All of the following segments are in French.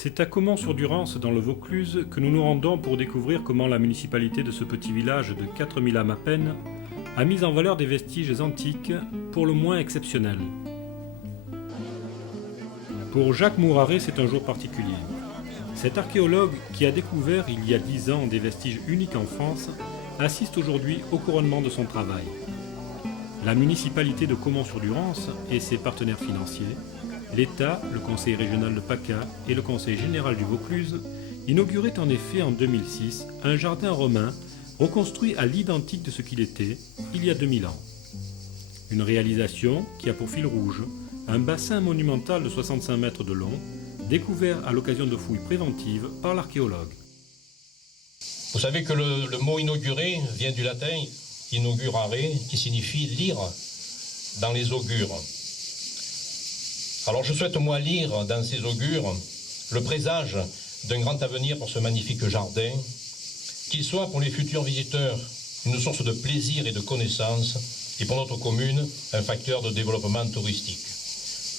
C'est à Caumont-sur-Durance, dans le Vaucluse, que nous nous rendons pour découvrir comment la municipalité de ce petit village de 4000 âmes à peine a mis en valeur des vestiges antiques pour le moins exceptionnels. Pour Jacques Mouraret, c'est un jour particulier. Cet archéologue qui a découvert il y a 10 ans des vestiges uniques en France assiste aujourd'hui au couronnement de son travail. La municipalité de Caumont-sur-Durance et ses partenaires financiers, l'État, le Conseil régional de PACA et le Conseil général du Vaucluse inauguraient en effet en 2006 un jardin romain reconstruit à l'identique de ce qu'il était il y a 2000 ans. Une réalisation qui a pour fil rouge un bassin monumental de 65 mètres de long, découvert à l'occasion de fouilles préventives par l'archéologue. Vous savez que le mot inauguré vient du latin inaugurare, qui signifie lire dans les augures. Alors je souhaite moi lire dans ces augures le présage d'un grand avenir pour ce magnifique jardin, qu'il soit pour les futurs visiteurs une source de plaisir et de connaissance, et pour notre commune un facteur de développement touristique.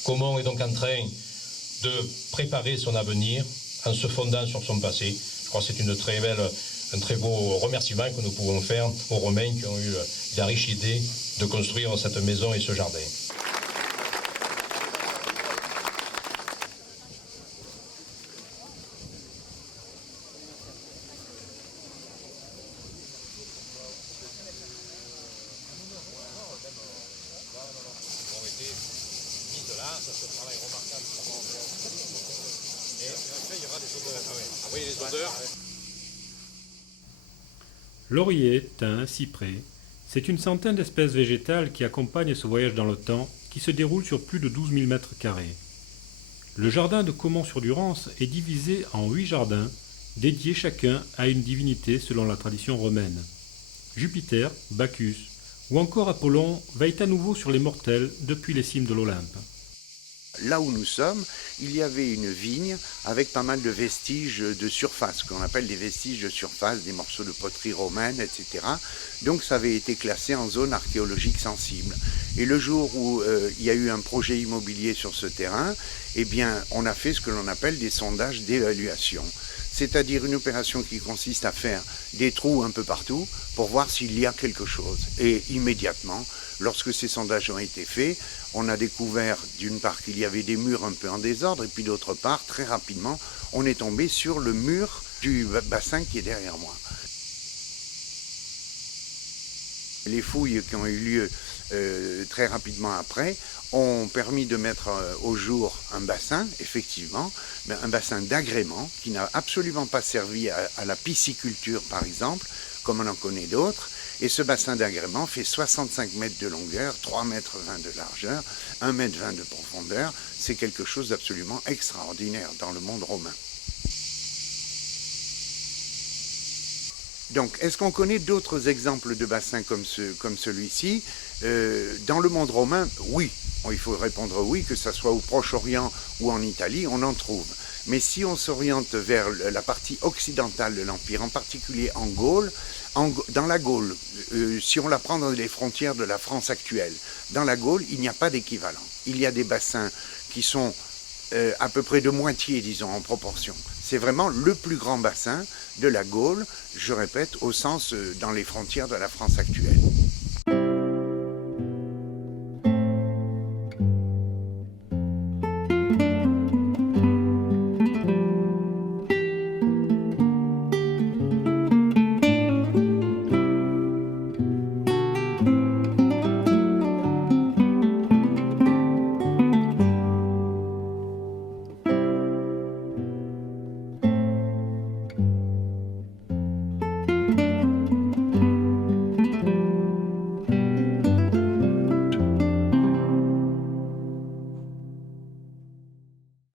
Caumont est donc en train de préparer son avenir en se fondant sur son passé. Je crois que c'est un très beau remerciement que nous pouvons faire aux Romains qui ont eu la riche idée de construire cette maison et ce jardin. Ça se travaille remarquable. Et après, il y aura des odeurs. Ah oui, oui les odeurs. Laurier, thym, cyprès, c'est une centaine d'espèces végétales qui accompagnent ce voyage dans le temps qui se déroule sur plus de 12 000 mètres carrés. Le jardin de Caumont-sur-Durance est divisé en 8 jardins, dédiés chacun à une divinité selon la tradition romaine. Jupiter, Bacchus ou encore Apollon veillent à nouveau sur les mortels depuis les cimes de l'Olympe. Là où nous sommes, il y avait une vigne avec pas mal de vestiges de surface, qu'on appelle des vestiges de surface, des morceaux de poterie romaine, etc. Donc ça avait été classé en zone archéologique sensible. Et le jour où il y a eu un projet immobilier sur ce terrain, eh bien, on a fait ce que l'on appelle des sondages d'évaluation. C'est-à-dire une opération qui consiste à faire des trous un peu partout pour voir s'il y a quelque chose. Et immédiatement, lorsque ces sondages ont été faits, on a découvert d'une part qu'il y avait des murs un peu en désordre et puis d'autre part, très rapidement, on est tombé sur le mur du bassin qui est derrière moi. Les fouilles qui ont eu lieu très rapidement après ont permis de mettre au jour un bassin, effectivement, mais un bassin d'agrément qui n'a absolument pas servi à la pisciculture, par exemple, comme on en connaît d'autres. Et ce bassin d'agrément fait 65 mètres de longueur, 3,20 mètres de largeur, 1,20 mètre de profondeur. C'est quelque chose d'absolument extraordinaire dans le monde romain. Donc, est-ce qu'on connaît d'autres exemples de bassins comme celui-ci? Dans le monde romain, oui. Il faut répondre oui, que ce soit au Proche-Orient ou en Italie, on en trouve. Mais si on s'oriente vers la partie occidentale de l'Empire, en particulier en Gaule, dans la Gaule, si on la prend dans les frontières de la France actuelle, dans la Gaule, il n'y a pas d'équivalent. Il y a des bassins qui sont à peu près de moitié, disons, en proportion. C'est vraiment le plus grand bassin de la Gaule, je répète, au sens dans les frontières de la France actuelle.